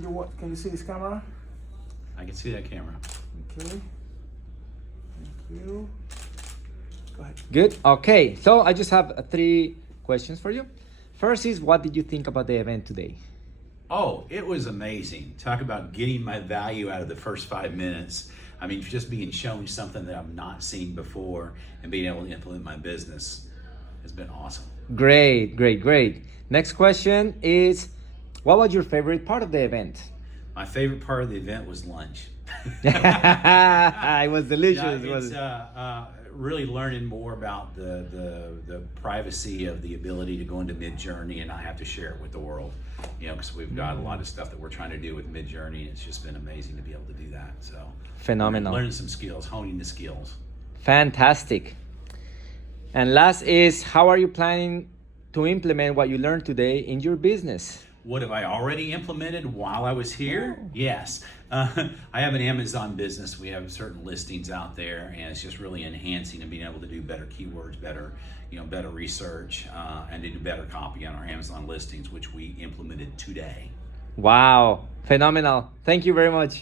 Can you see this camera? I can see that camera. Okay. Thank you. Go ahead. Good. Okay. So I just have three questions for you. First is, what did you think about the event today? Oh, it was amazing. Talk about getting my value out of the first 5 minutes. I mean, just being shown something that I've not seen before and being able to implement my business has been awesome. Great, great, great. Next question is, what was your favorite part of the event? My favorite part of the event was lunch. It was delicious. Yeah, it's really learning more about the privacy of the ability to go into Mid-Journey and not have to share it with the world. You know, because we've got a lot of stuff that we're trying to do with Mid-Journey. It's just been amazing to be able to do that. So Phenomenal. Learning some skills, honing the skills. Fantastic. And last is, how are you planning to implement what you learned today in your business? What have I already implemented while I was here? Yes. I have an Amazon business. We have certain listings out there, and it's just really enhancing and being able to do better keywords, better research, and to do better copy on our Amazon listings, which we implemented today. Wow, phenomenal. Thank you very much.